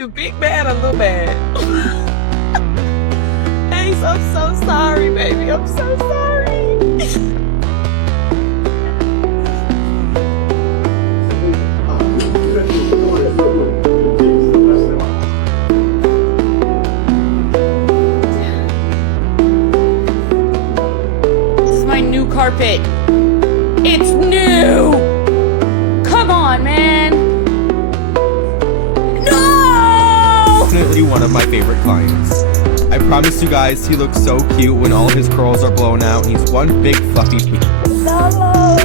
You big bad or little bad? Ace, I'm so sorry, baby. I'm so sorry. This is my new carpet. It's new! Come on, man! No! Definitely one of my favorite clients. I promise you guys, he looks so cute when all his curls are blown out. He's one big fluffy pea. Lolo!